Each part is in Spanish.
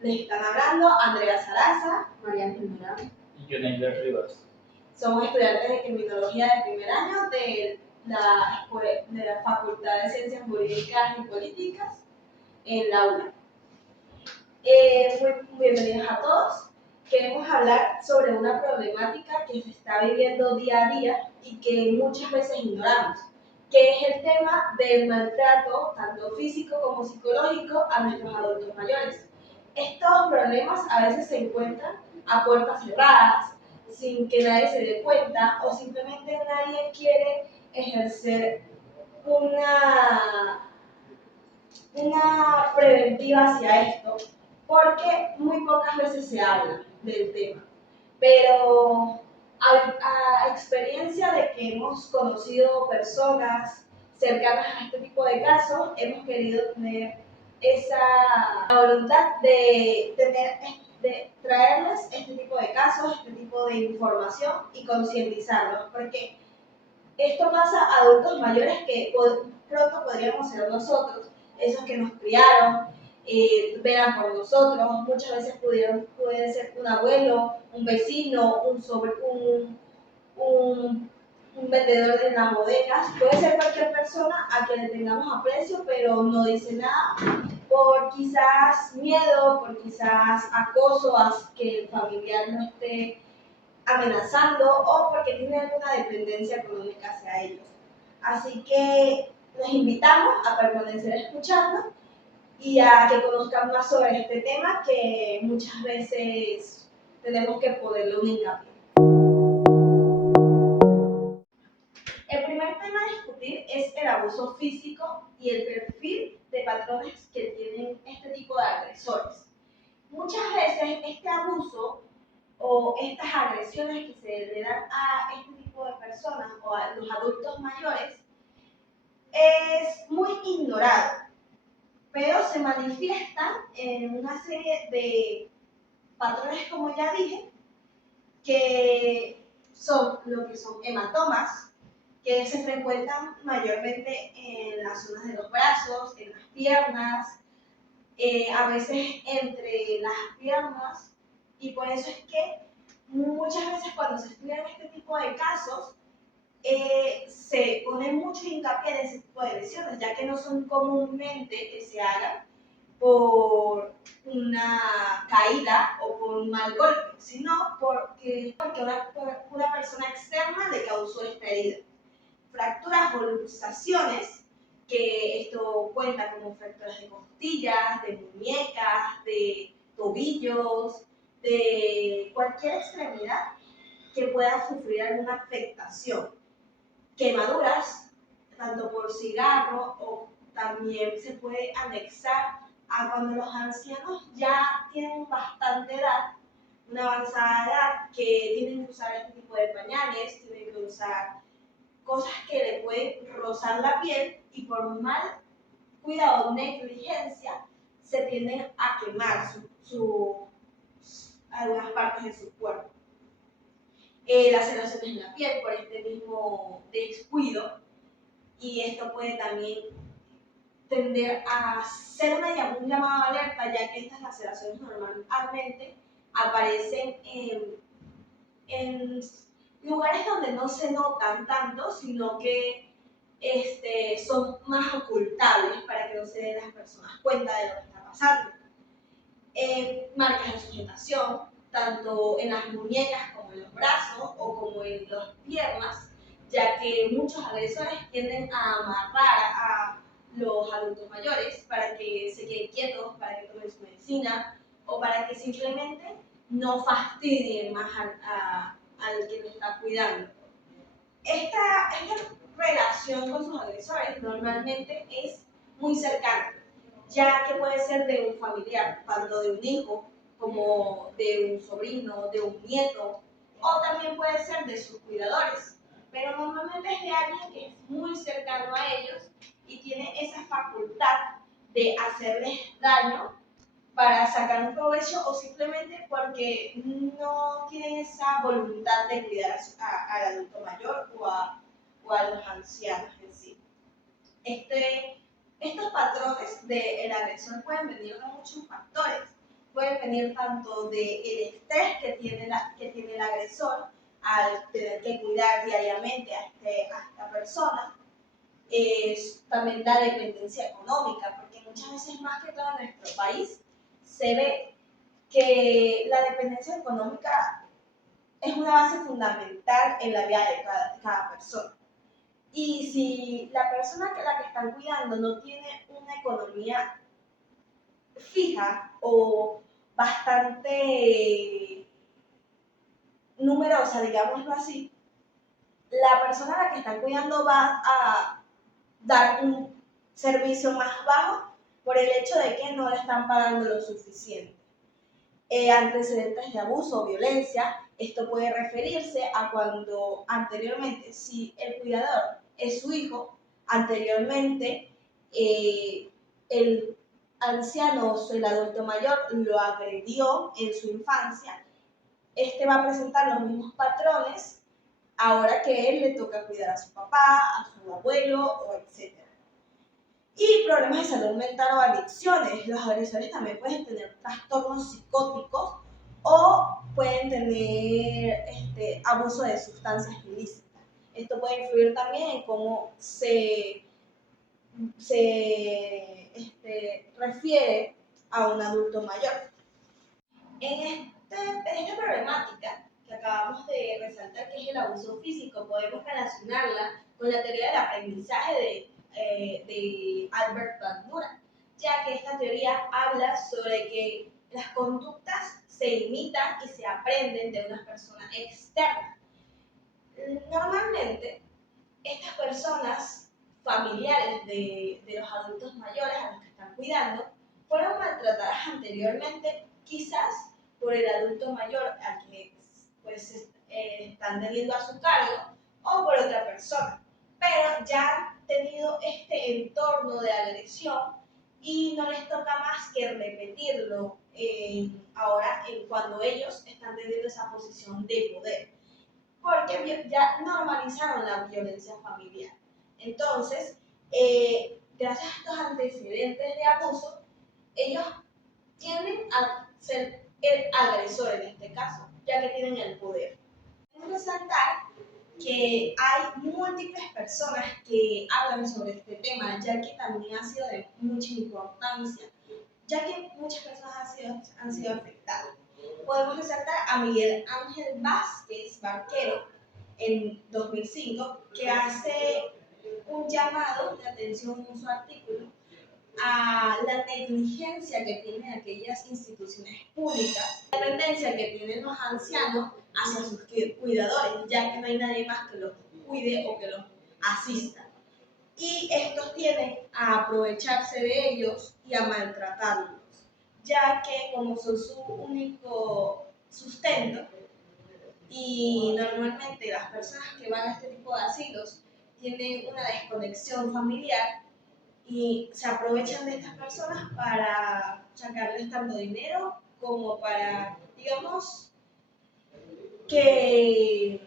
Les están hablando Andrea Saraza, María Ángel Morán y Joneida Rivas. Somos estudiantes de Criminología de primer año de la Facultad de Ciencias Jurídicas y Políticas en la UNA. Muy bienvenidos a todos. Queremos hablar sobre una problemática que se está viviendo día a día y que muchas veces ignoramos, que es el tema del maltrato, tanto físico como psicológico, a nuestros adultos mayores. Estos problemas a veces se encuentran a puertas cerradas, sin que nadie se dé cuenta, o simplemente nadie quiere ejercer una preventiva hacia esto, porque muy pocas veces se habla del tema. Pero a experiencia de que hemos conocido personas cercanas a este tipo de casos, hemos querido tener esa voluntad de traerles este tipo de casos, este tipo de información y concientizarlos, porque esto pasa a adultos mayores que pronto podríamos ser nosotros, esos que nos criaron, velan por nosotros. Muchas veces pueden ser un abuelo, un vecino, un vendedor de las bodegas, puede ser cualquier persona a quien le tengamos aprecio, pero no dice nada por quizás miedo, por quizás acoso a que el familiar no esté amenazando o porque tiene alguna dependencia económica hacia ellos. Así que los invitamos a permanecer escuchando y a que conozcan más sobre este tema que muchas veces tenemos que ponerle un hincapié. El primer tema a discutir es el abuso físico y el perfil de patrones que tienen este tipo de agresores. Muchas veces este abuso o estas agresiones que se le dan a este tipo de personas o a los adultos mayores es muy ignorado, pero se manifiestan en una serie de patrones, como ya dije, que son lo que son hematomas, que se frecuentan mayormente en las zonas de los brazos, en las piernas, a veces entre las piernas, y por eso es que muchas veces cuando se estudian este tipo de casos, se pone mucho hincapié en ese tipo de lesiones, ya que no son comúnmente que se hagan por una caída o por un mal golpe, sino porque una persona externa le causó esta herida. Fracturas o luxaciones, que esto cuenta como fracturas de costillas, de muñecas, de tobillos, de cualquier extremidad que pueda sufrir alguna afectación. Quemaduras, tanto por cigarro o también se puede anexar a cuando los ancianos ya tienen bastante edad, una avanzada edad, que tienen que usar este tipo de pañales, tienen que usar cosas que le pueden rozar la piel y por mal cuidado o negligencia se tienden a quemar algunas partes de su cuerpo. Laceraciones en la piel por este mismo descuido, y esto puede también tender a ser un llamado de alerta, ya que estas laceraciones normalmente aparecen en lugares donde no se notan tanto, sino que son más ocultables para que no se den las personas cuenta de lo que está pasando. Marcas de sujetación, tanto en las muñecas como en los brazos o como en las piernas, ya que muchos agresores tienden a amarrar a los adultos mayores para que se queden quietos, para que tomen su medicina o para que simplemente no fastidien más al que lo está cuidando. Esta relación con sus agresores normalmente es muy cercana, ya que puede ser de un familiar, tanto de un hijo como de un sobrino, de un nieto, o también puede ser de sus cuidadores, pero normalmente es de alguien que es muy cercano a ellos y tiene esa facultad de hacerles daño para sacar un provecho o simplemente porque no tienen esa voluntad de cuidar al adulto mayor o a los ancianos en sí. Estos patrones del agresor pueden venir de muchos factores. pueden venir tanto del estrés que tiene el agresor al tener que cuidar diariamente a esta persona, es también la dependencia económica, porque muchas veces, más que todo en nuestro país, se ve que la dependencia económica es una base fundamental en la vida de cada persona. Y si la persona que la que están cuidando no tiene una economía fija o bastante numerosa, digámoslo así, la persona a la que están cuidando va a dar un servicio más bajo por el hecho de que no le están pagando lo suficiente. Antecedentes de abuso o violencia, esto puede referirse a cuando anteriormente, si el cuidador es su hijo, anteriormente el anciano o el adulto mayor lo agredió en su infancia, este va a presentar los mismos patrones ahora que él le toca cuidar a su papá, a su abuelo, o etc. Y problemas de salud mental o adicciones. Los agresores también pueden tener trastornos psicóticos o pueden tener abuso de sustancias ilícitas. Esto puede influir también en cómo se refiere a un adulto mayor. En esta problemática que acabamos de resaltar, que es el abuso físico, podemos relacionarla con la teoría del aprendizaje de Albert Bandura, ya que esta teoría habla sobre que las conductas se imitan y se aprenden de una persona externa. Normalmente, estas personas familiares de los adultos mayores a los que están cuidando fueron maltratadas anteriormente, quizás por el adulto mayor al que pues, están teniendo a su cargo o por otra persona, pero ya han tenido este entorno de agresión y no les toca más que repetirlo ahora cuando ellos están teniendo esa posición de poder, porque ya normalizaron la violencia familiar. Entonces, gracias a estos antecedentes de abuso, ellos tienden a ser el agresor en este caso, ya que tienen el poder. Podemos resaltar que hay múltiples personas que hablan sobre este tema, ya que también ha sido de mucha importancia, ya que muchas personas han sido afectadas. Podemos resaltar a Miguel Ángel Vázquez Barquero en 2005, que hace un llamado de atención en su artículo a la negligencia que tienen aquellas instituciones públicas, la dependencia que tienen los ancianos hacia sus cuidadores, ya que no hay nadie más que los cuide o que los asista. Y estos tienden a aprovecharse de ellos y a maltratarlos, ya que como son su único sustento, y normalmente las personas que van a este tipo de asilos tienen una desconexión familiar y se aprovechan de estas personas para sacarles tanto dinero como para, digamos, que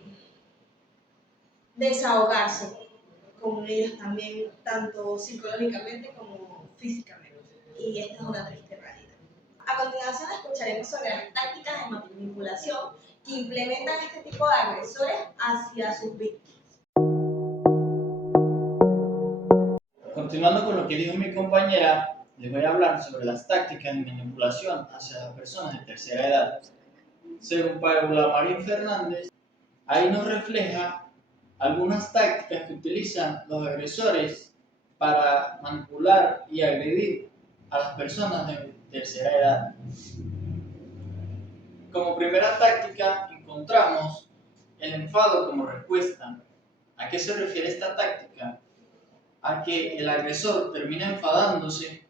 desahogarse con ellos también, tanto psicológicamente como físicamente. Y esta es una triste realidad. A continuación escucharemos sobre las tácticas de manipulación que implementan este tipo de agresores hacia sus víctimas. Continuando con lo que dijo mi compañera, les voy a hablar sobre las tácticas de manipulación hacia las personas de tercera edad. Según Paula Marín Fernández, ahí nos refleja algunas tácticas que utilizan los agresores para manipular y agredir a las personas de tercera edad. Como primera táctica encontramos el enfado como respuesta. ¿A qué se refiere esta táctica? A que el agresor termina enfadándose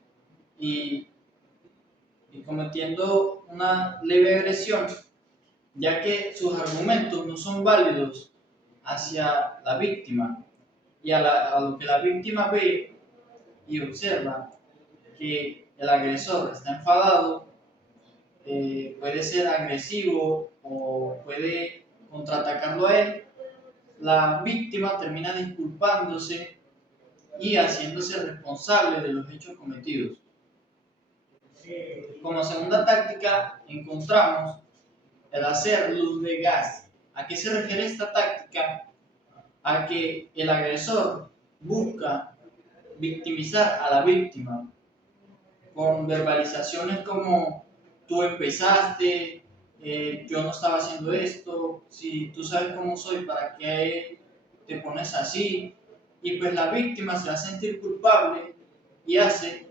y cometiendo una leve agresión, ya que sus argumentos no son válidos hacia la víctima y a lo que la víctima ve y observa que el agresor está enfadado, puede ser agresivo o puede contraatacarlo a él, la víctima termina disculpándose y haciéndose responsable de los hechos cometidos. Como segunda táctica encontramos el hacer luz de gas. ¿A qué se refiere esta táctica? A que el agresor busca victimizar a la víctima con verbalizaciones como tú empezaste, yo no estaba haciendo esto, si tú sabes cómo soy, ¿para qué te pones así? Y pues la víctima se va a sentir culpable y hace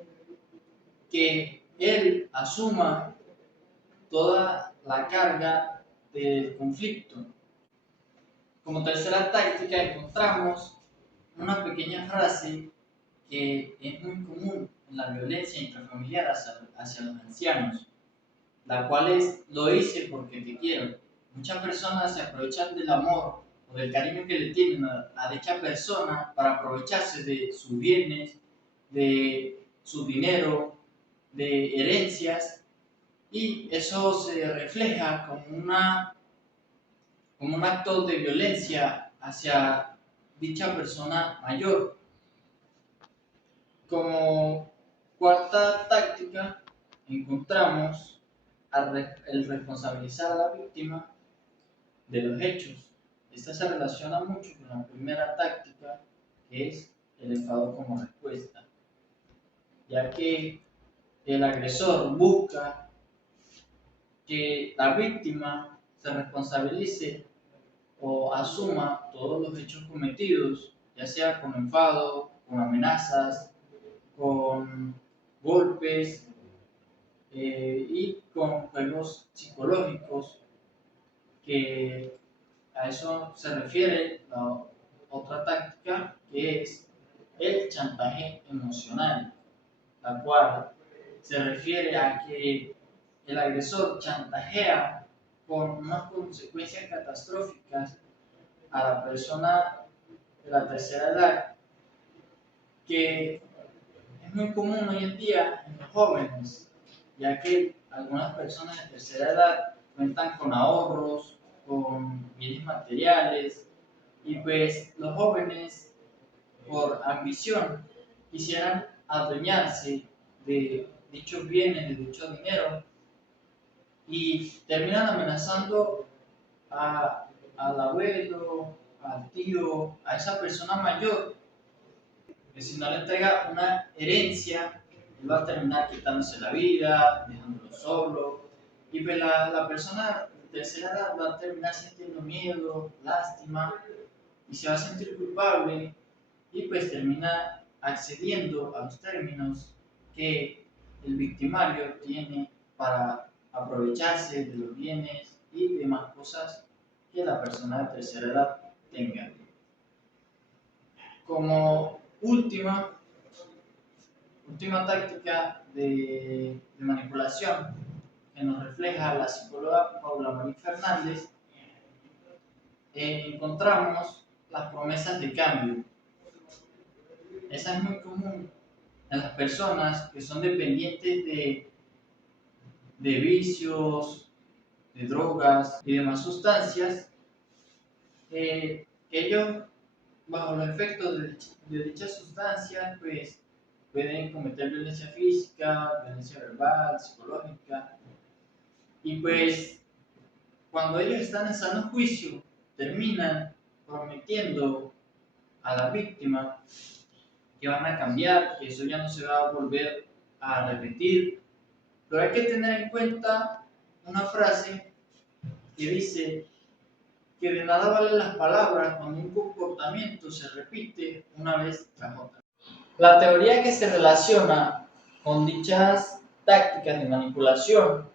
que él asuma toda la carga del conflicto. Como tercera táctica encontramos una pequeña frase que es muy común en la violencia intrafamiliar hacia los ancianos, la cual es lo hice porque te quiero. Muchas personas se aprovechan del amor o del cariño que le tienen a dicha persona para aprovecharse de sus bienes, de su dinero, de herencias, y eso se refleja como un acto de violencia hacia dicha persona mayor. Como cuarta táctica encontramos el responsabilizar a la víctima de los hechos. Esta se relaciona mucho con la primera táctica, que es el enfado como respuesta, ya que el agresor busca que la víctima se responsabilice o asuma todos los hechos cometidos, ya sea con enfado, con amenazas, con golpes y con juegos psicológicos, que a eso se refiere la otra táctica, que es el chantaje emocional, la cual se refiere a que el agresor chantajea con unas consecuencias catastróficas a la persona de la tercera edad, que es muy común hoy en día en los jóvenes, ya que algunas personas de tercera edad cuentan con ahorros, con bienes materiales, y pues los jóvenes, por ambición, quisieran adueñarse de dichos bienes, de dicho dinero, y terminan amenazando al abuelo, al tío, a esa persona mayor, que si no le entrega una herencia, él va a terminar quitándose la vida, dejándolo solo, y pues la persona de tercera edad va a terminar sintiendo miedo, lástima, y se va a sentir culpable, y pues termina accediendo a los términos que el victimario tiene para aprovecharse de los bienes y demás cosas que la persona de tercera edad tenga. Como última táctica de manipulación que nos refleja la psicóloga Paula Marín Fernández, encontramos las promesas de cambio. Esa es muy común en las personas que son dependientes de vicios, de drogas y demás sustancias. Ellos, bajo los efectos de dichas sustancias, pues pueden cometer violencia física, violencia verbal, psicológica, y pues cuando ellos están en sano juicio, terminan prometiendo a la víctima que van a cambiar, que eso ya no se va a volver a repetir. Pero hay que tener en cuenta una frase que dice que de nada valen las palabras cuando un comportamiento se repite una vez tras otra. La teoría que se relaciona con dichas tácticas de manipulación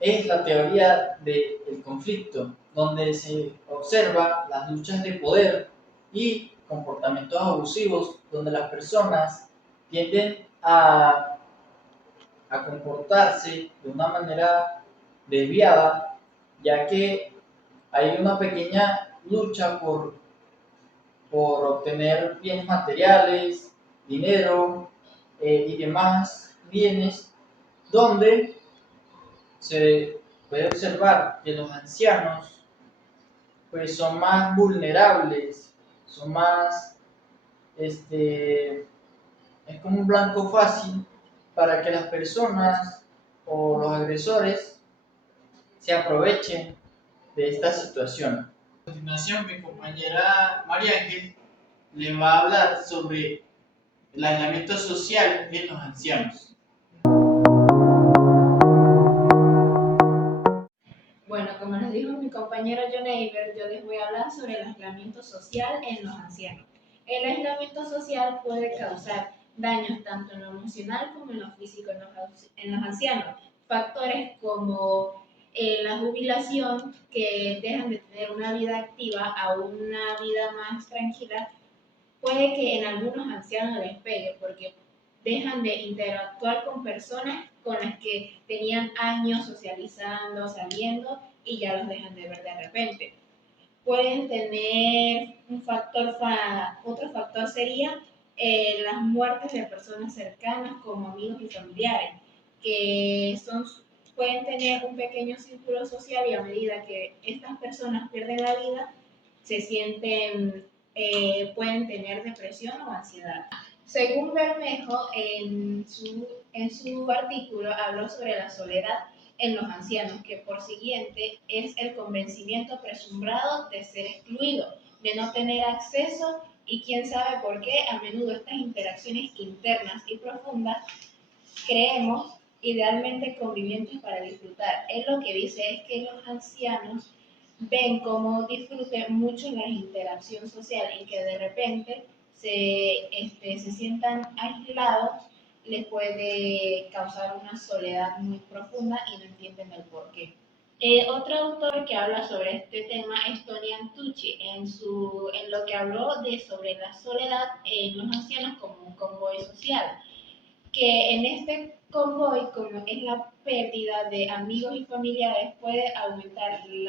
es la teoría del conflicto, donde se observa las luchas de poder y comportamientos abusivos, donde las personas tienden a comportarse de una manera desviada, ya que hay una pequeña lucha por obtener bienes materiales, dinero y demás bienes, donde se puede observar que los ancianos pues son más vulnerables, son más, es como un blanco fácil para que las personas o los agresores se aprovechen de esta situación. A continuación, mi compañera María Ángel le va a hablar sobre el aislamiento social en los ancianos. Bueno, como nos dijo mi compañero John Eiber, yo les voy a hablar sobre el aislamiento social en los ancianos. El aislamiento social puede causar daños tanto en lo emocional como en lo físico en los ancianos. Factores como la jubilación, que dejan de tener una vida activa a una vida más tranquila, puede que en algunos ancianos les pegue porque dejan de interactuar con personas con las que tenían años socializando, saliendo y ya los dejan de ver de repente. Pueden tener otro factor sería las muertes de personas cercanas como amigos y familiares, que pueden tener un pequeño círculo social y a medida que estas personas pierden la vida, pueden tener depresión o ansiedad. Según Bermejo, en su artículo habló sobre la soledad en los ancianos, que por siguiente es el convencimiento presumbrado de ser excluido, de no tener acceso y quién sabe por qué a menudo estas interacciones internas y profundas creemos idealmente convivientes para disfrutar. Él lo que dice es que los ancianos ven como disfrute mucho la interacción social y que de repente se sientan aislados, les puede causar una soledad muy profunda y no entienden el porqué. Otro autor que habla sobre este tema es Tony Antucci, en lo que habló sobre la soledad en los ancianos como un convoy social, que en este convoy, como es la pérdida de amigos y familiares, puede aumentar el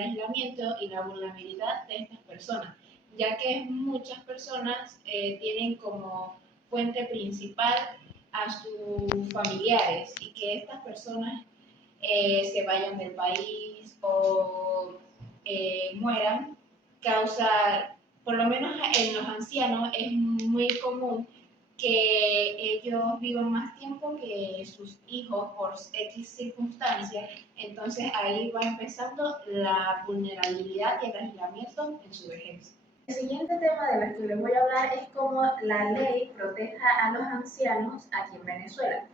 aislamiento y la vulnerabilidad de estas personas, ya que muchas personas tienen como fuente principal a sus familiares y que estas personas se vayan del país o mueran, causa, por lo menos en los ancianos, es muy común que ellos vivan más tiempo que sus hijos por X circunstancias, entonces ahí va empezando la vulnerabilidad y el aislamiento en su vejez. El siguiente tema del que les voy a hablar es cómo la ley proteja a los ancianos aquí en Venezuela.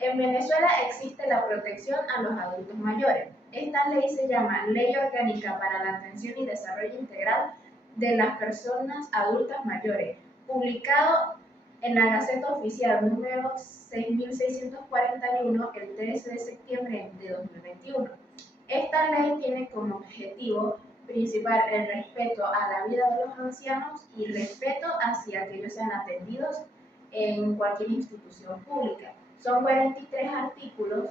En Venezuela existe la protección a los adultos mayores. Esta ley se llama Ley Orgánica para la Atención y Desarrollo Integral de las Personas Adultas Mayores, publicado en la Gaceta Oficial número 6641 el 13 de septiembre de 2021. Esta ley tiene como objetivo principal el respeto a la vida de los ancianos y respeto hacia que ellos sean atendidos en cualquier institución pública. Son 43 artículos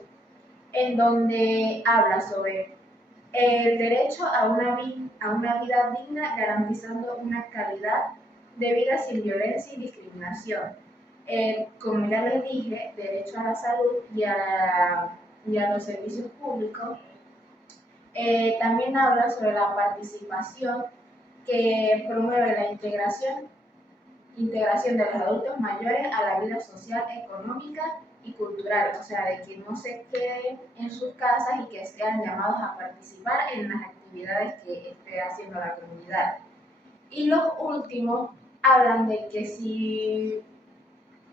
en donde habla sobre el derecho a una vida digna, garantizando una calidad de vida sin violencia y discriminación. Como ya les dije, derecho a la salud y a los servicios públicos. También habla sobre la participación que promueve la integración de los adultos mayores a la vida social, económica y cultural, o sea, de que no se queden en sus casas y que sean llamados a participar en las actividades que esté haciendo la comunidad. Y los últimos hablan de que si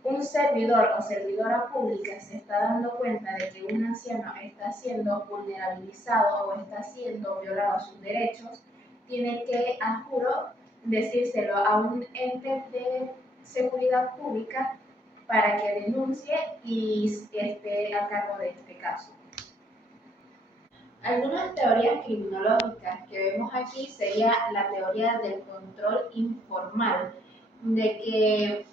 un servidor o servidora pública se está dando cuenta de que un anciano está siendo vulnerabilizado o está siendo violado sus derechos, tiene que, a juro, decírselo a un ente de seguridad pública para que denuncie y esté a cargo de este caso. Algunas teorías criminológicas que vemos aquí sería la teoría del control informal, de que,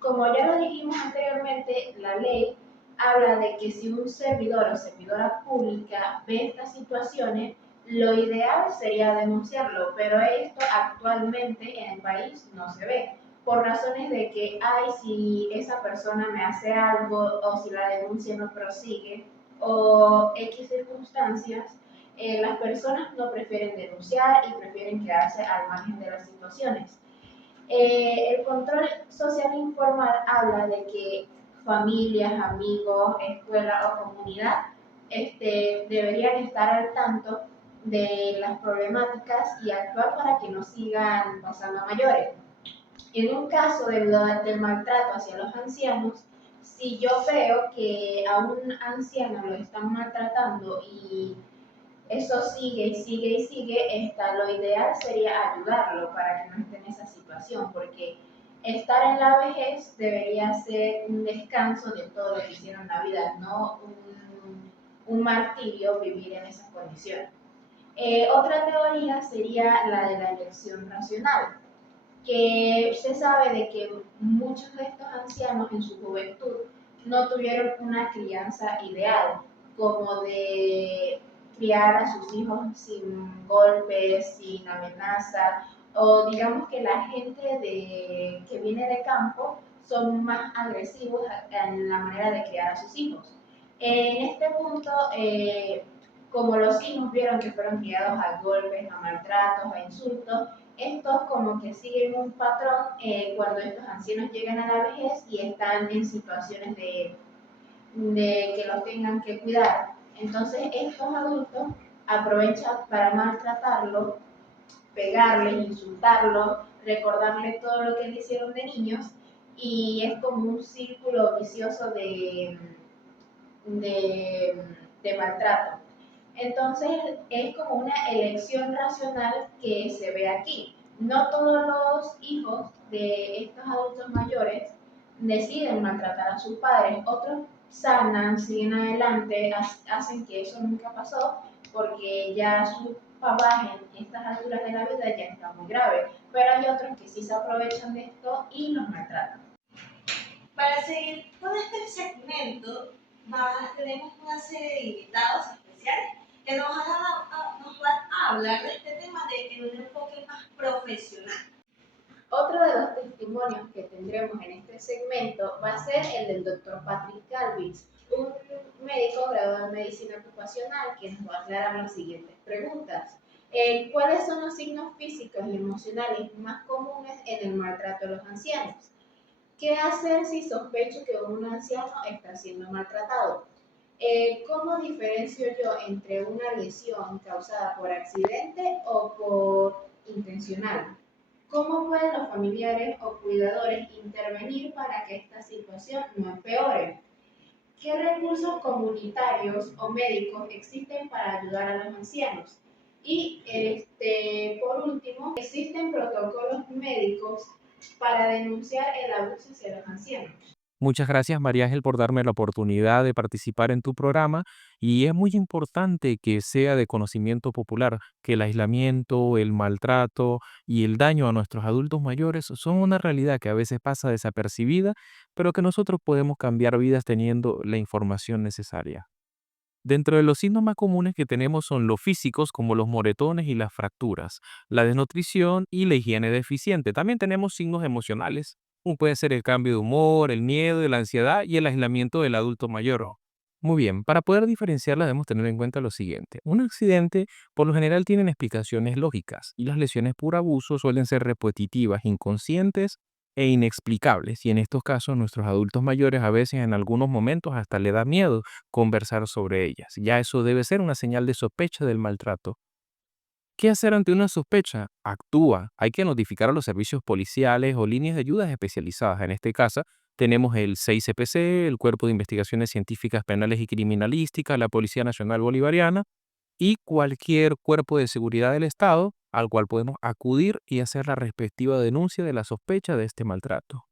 como ya lo dijimos anteriormente, la ley habla de que si un servidor o servidora pública ve estas situaciones, lo ideal sería denunciarlo, pero esto actualmente en el país no se ve, por razones de que, si esa persona me hace algo o si la denuncia no prosigue o X circunstancias, las personas no prefieren denunciar y prefieren quedarse al margen de las situaciones. El control social informal habla de que familias, amigos, escuela o comunidad deberían estar al tanto de las problemáticas y actuar para que no sigan pasando a mayores. En un caso del maltrato hacia los ancianos, si yo veo que a un anciano lo están maltratando y eso sigue y sigue y sigue, lo ideal sería ayudarlo para que no esté en esa situación, porque estar en la vejez debería ser un descanso de todo lo que hicieron en la vida, no un martirio vivir en esas condiciones. Otra teoría sería la de la elección racional, que se sabe de que muchos de estos ancianos en su juventud no tuvieron una crianza ideal, como de criar a sus hijos sin golpes, sin amenaza, o digamos que la gente que viene de campo son más agresivos en la manera de criar a sus hijos. En este punto, como los hijos vieron que fueron criados a golpes, a maltratos, a insultos, estos como que siguen un patrón cuando estos ancianos llegan a la vejez y están en situaciones de que los tengan que cuidar. Entonces estos adultos aprovechan para maltratarlo, pegarle, insultarlo, recordarle todo lo que le hicieron de niños y es como un círculo vicioso de, de maltrato. Entonces es como una elección racional que se ve aquí. No todos los hijos de estos adultos mayores deciden maltratar a sus padres, otros sanan, siguen adelante, hacen que eso nunca pasó porque ya sus papás en estas alturas de la vida ya están muy graves, pero hay otros que sí se aprovechan de esto y los maltratan. Para seguir con este segmento, tenemos una serie de invitados especiales que nos van a hablar de este tema en un enfoque más profesional. Otro de los testimonios que tendremos en este segmento va a ser el del Dr. Patrick Galvis, un médico graduado en medicina ocupacional que nos va a aclarar las siguientes preguntas. ¿Cuáles son los signos físicos y emocionales más comunes en el maltrato a los ancianos? ¿Qué hacer si sospecho que un anciano está siendo maltratado? ¿Cómo diferencio yo entre una lesión causada por accidente o por intencional? ¿Cómo pueden los familiares o cuidadores intervenir para que esta situación no empeore? ¿Qué recursos comunitarios o médicos existen para ayudar a los ancianos? Y por último, ¿existen protocolos médicos para denunciar el abuso hacia los ancianos? Muchas gracias, María Ángel, por darme la oportunidad de participar en tu programa. Y es muy importante que sea de conocimiento popular que el aislamiento, el maltrato y el daño a nuestros adultos mayores son una realidad que a veces pasa desapercibida, pero que nosotros podemos cambiar vidas teniendo la información necesaria. Dentro de los signos más comunes que tenemos son los físicos, como los moretones y las fracturas, la desnutrición y la higiene deficiente. También tenemos signos emocionales, como puede ser el cambio de humor, el miedo, la ansiedad y el aislamiento del adulto mayor. Muy bien, para poder diferenciarlas debemos tener en cuenta lo siguiente. Un accidente por lo general tiene explicaciones lógicas y las lesiones por abuso suelen ser repetitivas, inconscientes e inexplicables. Y en estos casos nuestros adultos mayores a veces en algunos momentos hasta le da miedo conversar sobre ellas. Ya eso debe ser una señal de sospecha del maltrato. ¿Qué hacer ante una sospecha? Actúa. Hay que notificar a los servicios policiales o líneas de ayudas especializadas. En este caso, tenemos el 6CPC, el Cuerpo de Investigaciones Científicas Penales y Criminalísticas, la Policía Nacional Bolivariana y cualquier cuerpo de seguridad del Estado al cual podemos acudir y hacer la respectiva denuncia de la sospecha de este maltrato.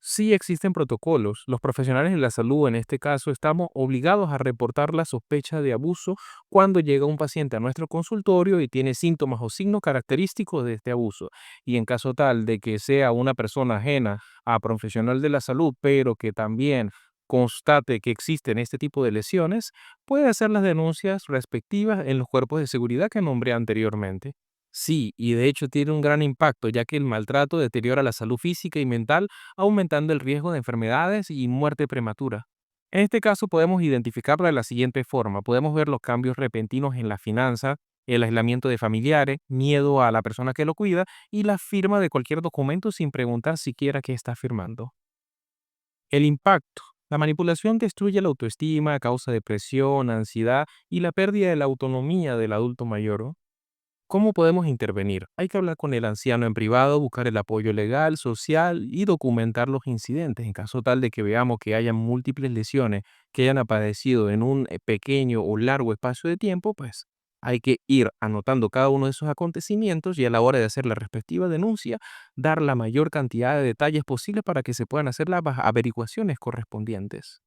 Sí existen protocolos. Los profesionales de la salud, en este caso, estamos obligados a reportar la sospecha de abuso cuando llega un paciente a nuestro consultorio y tiene síntomas o signos característicos de este abuso. Y en caso tal de que sea una persona ajena a profesional de la salud, pero que también constate que existen este tipo de lesiones, puede hacer las denuncias respectivas en los cuerpos de seguridad que nombré anteriormente. Sí, y de hecho tiene un gran impacto, ya que el maltrato deteriora la salud física y mental, aumentando el riesgo de enfermedades y muerte prematura. En este caso podemos identificarlo de la siguiente forma. Podemos ver los cambios repentinos en la finanza, el aislamiento de familiares, miedo a la persona que lo cuida y la firma de cualquier documento sin preguntar siquiera qué está firmando. El impacto. La manipulación destruye la autoestima, causa depresión, ansiedad y la pérdida de la autonomía del adulto mayor. ¿Cómo podemos intervenir? Hay que hablar con el anciano en privado, buscar el apoyo legal, social y documentar los incidentes en caso tal de que veamos que hayan múltiples lesiones que hayan aparecido en un pequeño o largo espacio de tiempo, pues hay que ir anotando cada uno de esos acontecimientos y a la hora de hacer la respectiva denuncia, dar la mayor cantidad de detalles posible para que se puedan hacer las averiguaciones correspondientes.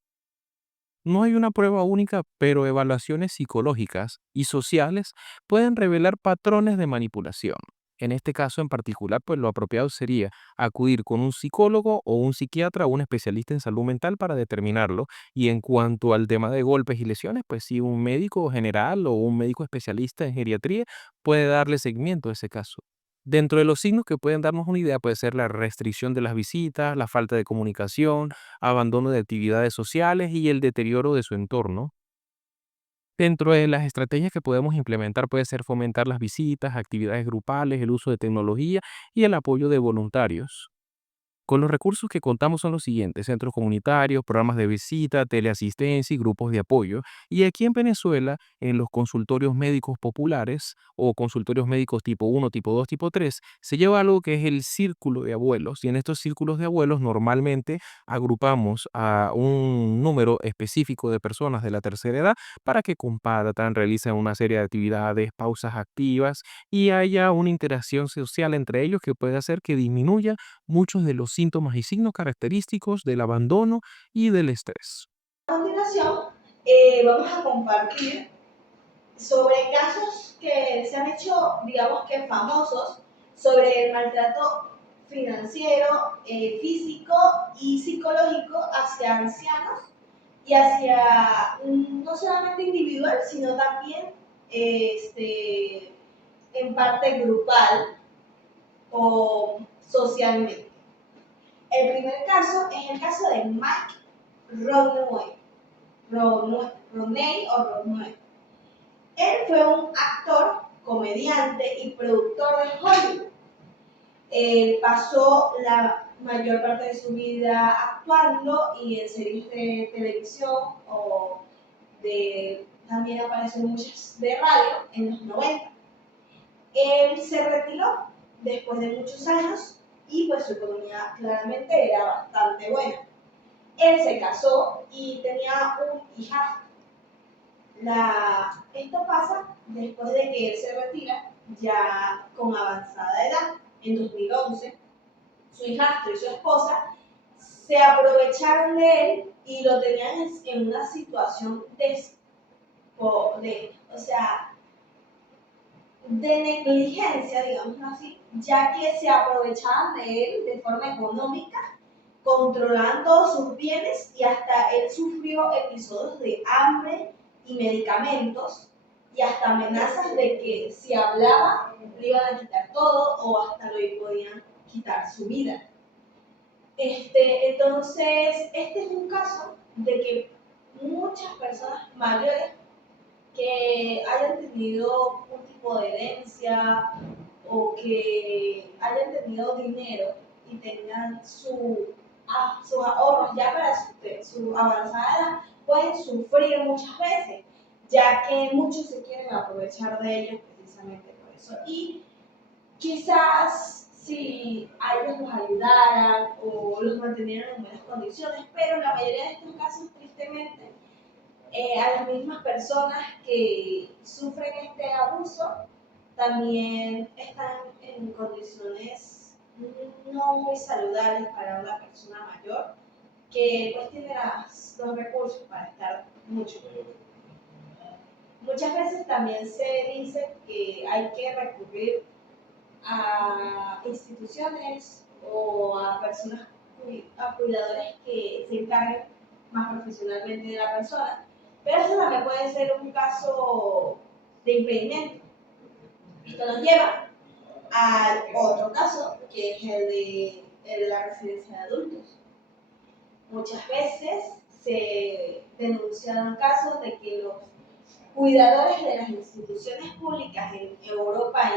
No hay una prueba única, pero evaluaciones psicológicas y sociales pueden revelar patrones de manipulación. En este caso en particular, pues lo apropiado sería acudir con un psicólogo o un psiquiatra o un especialista en salud mental para determinarlo. Y en cuanto al tema de golpes y lesiones, pues sí, un médico general o un médico especialista en geriatría puede darle seguimiento a ese caso. Dentro de los signos que pueden darnos una idea puede ser la restricción de las visitas, la falta de comunicación, abandono de actividades sociales y el deterioro de su entorno. Dentro de las estrategias que podemos implementar puede ser fomentar las visitas, actividades grupales, el uso de tecnología y el apoyo de voluntarios. Con los recursos que contamos son los siguientes: centros comunitarios, programas de visita, teleasistencia y grupos de apoyo. Y aquí en Venezuela, en los consultorios médicos populares o consultorios médicos tipo uno, tipo 2, tipo 3, se lleva algo que es el círculo de abuelos. Y en estos círculos de abuelos normalmente agrupamos a un número específico de personas de la tercera edad para que compartan, realicen una serie de actividades, pausas activas y haya una interacción social entre ellos que puede hacer que disminuya muchos de los síntomas y signos característicos del abandono y del estrés. A continuación, vamos a compartir sobre casos que se han hecho, digamos que famosos, sobre el maltrato financiero, físico y psicológico hacia ancianos y hacia no solamente individual, sino también en parte grupal o socialmente. El primer caso es el caso de Mike Rodney, Rodney o Rodney. Él fue un actor, comediante y productor de Hollywood. Él pasó la mayor parte de su vida actuando y en series de televisión o también apareció en muchas de radio en los 90. Él se retiró después de muchos años y pues su economía claramente era bastante buena. Él se casó y tenía un hijastro. Esto pasa después de que él se retira ya con avanzada edad. En 2011, su hijastro y su esposa se aprovecharon de él y lo tenían en una situación o sea, de negligencia, digamos así, ya que se aprovechaban de él de forma económica, controlaban todos sus bienes y hasta él sufrió episodios de hambre y medicamentos y hasta amenazas de que si hablaba le iban a quitar todo o hasta le podían quitar su vida. Entonces, este es un caso de que muchas personas mayores que hayan tenido un tipo de herencia o que hayan tenido dinero y tengan sus ahorros ya para su avanzada edad, pueden sufrir muchas veces, ya que muchos se quieren aprovechar de ellos precisamente por eso. Y quizás si a ellos los ayudaran o los mantuvieran en buenas condiciones, pero en la mayoría de estos casos, tristemente, a las mismas personas que sufren este abuso también están en condiciones no muy saludables para una persona mayor que pues tiene los recursos para estar mucho mejor. Muchas veces también se dice que hay que recurrir a instituciones o a personas, a cuidadores que se encarguen más profesionalmente de la persona. Pero eso también puede ser un caso de impedimento. Esto nos lleva al otro caso, que es el de la residencia de adultos. Muchas veces se denunciaron casos de que los cuidadores de las instituciones públicas en Europa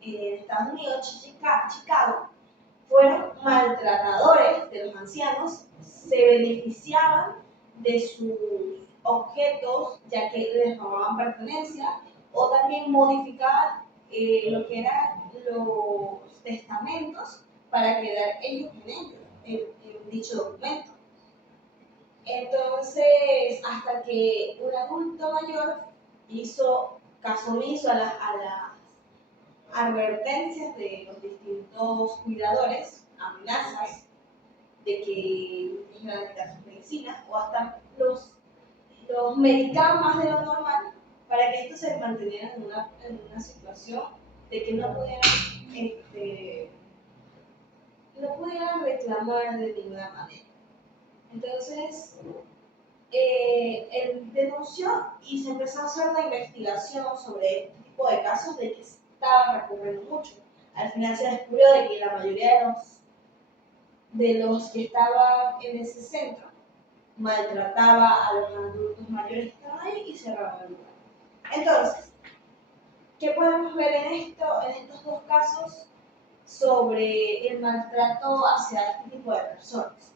y en Estados Unidos, Chicago, fueron maltratadores de los ancianos, se beneficiaban de sus objetos ya que les robaban pertenencia o también modificaban lo que eran los testamentos para quedar ellos en ellos, en dicho documento. Entonces, hasta que un adulto mayor hizo caso omiso a las advertencias de los distintos cuidadores, amenazas de que iban a quitar sus medicinas, o hasta los medicaban más de lo normal para que estos se mantuvieran en una situación de que no pudieran reclamar de ninguna manera. Entonces, él denunció y se empezó a hacer una investigación sobre este tipo de casos de que estaban recurriendo mucho. Al final se descubrió de que la mayoría de los que estaban en ese centro maltrataba a los adultos mayores que estaban ahí y cerraba el lugar. Entonces, ¿qué podemos ver en estos dos casos sobre el maltrato hacia este tipo de personas?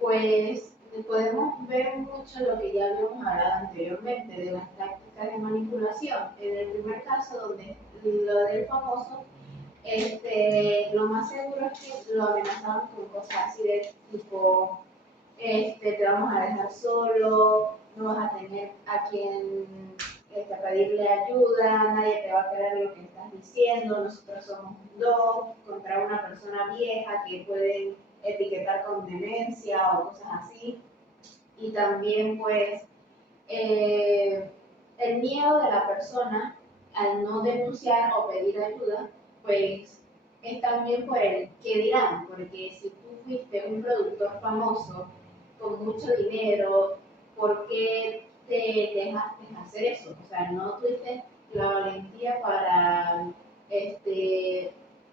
Pues podemos ver mucho lo que ya habíamos hablado anteriormente de las tácticas de manipulación. En el primer caso, donde lo del famoso, lo más seguro es que lo amenazaban con cosas así de tipo, te vamos a dejar solo, no vas a tener a quien pedirle ayuda, nadie te va a creer lo que estás diciendo, nosotros somos dos contra una persona vieja que pueden etiquetar con demencia o cosas así. Y también pues el miedo de la persona al no denunciar o pedir ayuda, pues es también por el qué dirán, porque si tú fuiste un productor famoso con mucho dinero, ¿por qué te dejaste hacer eso? O sea, no tuviste la valentía para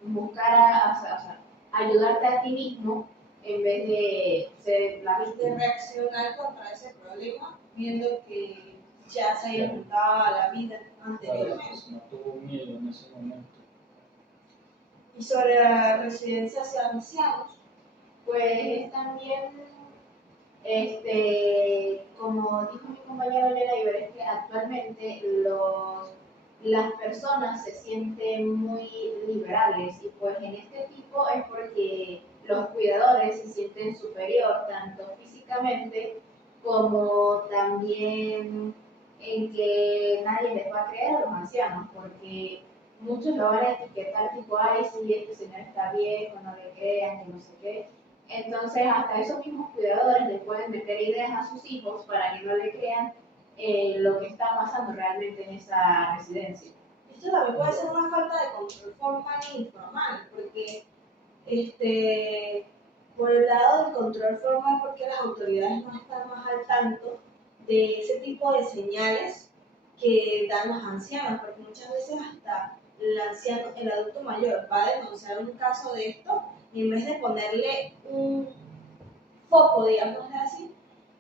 buscar o sea, ayudarte a ti mismo en vez de ser la De víctima. reaccionar contra ese problema, viendo que ya se había juntado la vida anteriormente. No tuvo miedo en ese momento. Y sobre la residencia hacia ancianos, Pues también, como dijo mi compañero Elena Iber, es que actualmente las personas se sienten muy liberales y pues en este tipo es porque los cuidadores se sienten superior tanto físicamente como también en que nadie les va a creer a los ancianos porque muchos lo van a etiquetar tipo, ay, sí, este señor está viejo, no le crean, que no sé qué. Entonces, hasta esos mismos cuidadores le pueden meter ideas a sus hijos para que no le crean lo que está pasando realmente en esa residencia. esto también puede ser una falta de control formal e informal, porque por el lado del control formal, porque las autoridades no están más al tanto de ese tipo de señales que dan los ancianos, porque muchas veces hasta el adulto mayor va a denunciar un caso de esto y en vez de ponerle un foco, digamos así,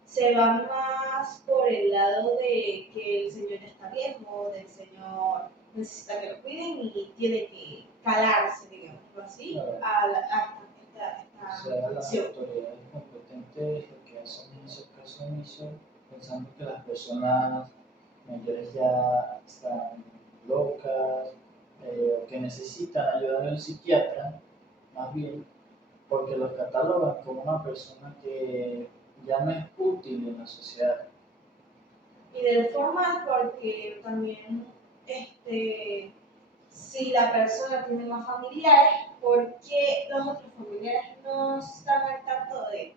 se va más por el lado de que el señor está viejo, del señor necesita que lo cuiden y tiene que calarse, digamos así, Claro. a O sea, las acción. autoridades competentes lo que hacen es hacer caso omiso, pensando que las personas mayores ya están locas o que necesitan ayuda de un psiquiatra, más bien, porque los catalogan como una persona que ya no es útil en la sociedad. Y del formal porque también si la persona tiene más familiares, ¿por qué los otros familiares no están al tanto de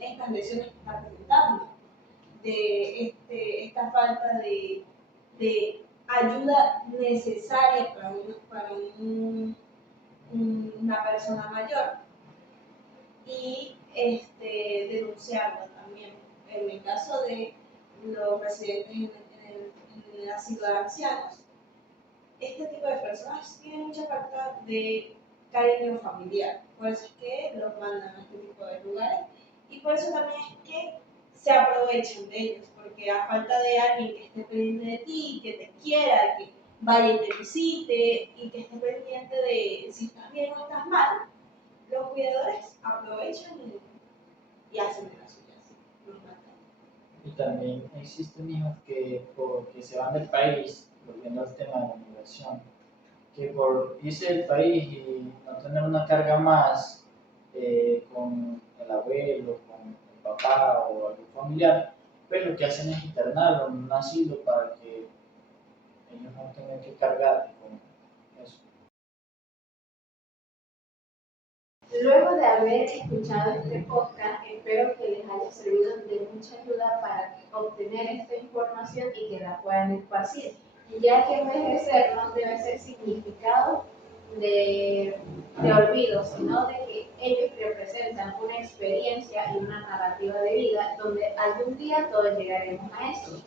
estas lesiones que está presentando? De esta falta de ayuda necesaria para una persona mayor y denunciarlo también. En el caso de los residentes en el asilo de ancianos, este tipo de personas tienen mucha falta de cariño familiar, por eso es que los mandan a este tipo de lugares y por eso también es que se aprovechan de ellos, porque a falta de alguien que esté pendiente de ti, que te quiera, que vaya y te visite y que esté pendiente de si estás bien o estás mal, Los cuidadores aprovechan y hacen de las suyas. Nos matan. Y también existen hijos que, porque se van del país, volviendo al tema de la migración, que por irse del país y no tener una carga más con el abuelo, con el papá o algún familiar, pues lo que hacen es internarlo en un asilo para que ellos no tengan que cargar con eso. Luego de haber escuchado este podcast, espero que les haya servido de mucha ayuda para obtener esta información y que la puedan esparcir, ya que envejecer no debe ser significado de olvido, sino de que ellos representan una experiencia y una narrativa de vida donde algún día todos llegaremos a eso.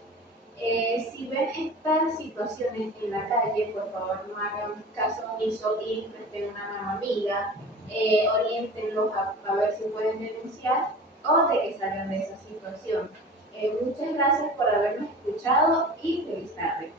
Si ven estas situaciones en la calle, por favor no hagan caso omiso y presten una mano amiga, oriéntenlos a ver si pueden denunciar o de que salgan de esa situación. Muchas gracias por haberme escuchado y feliz tarde.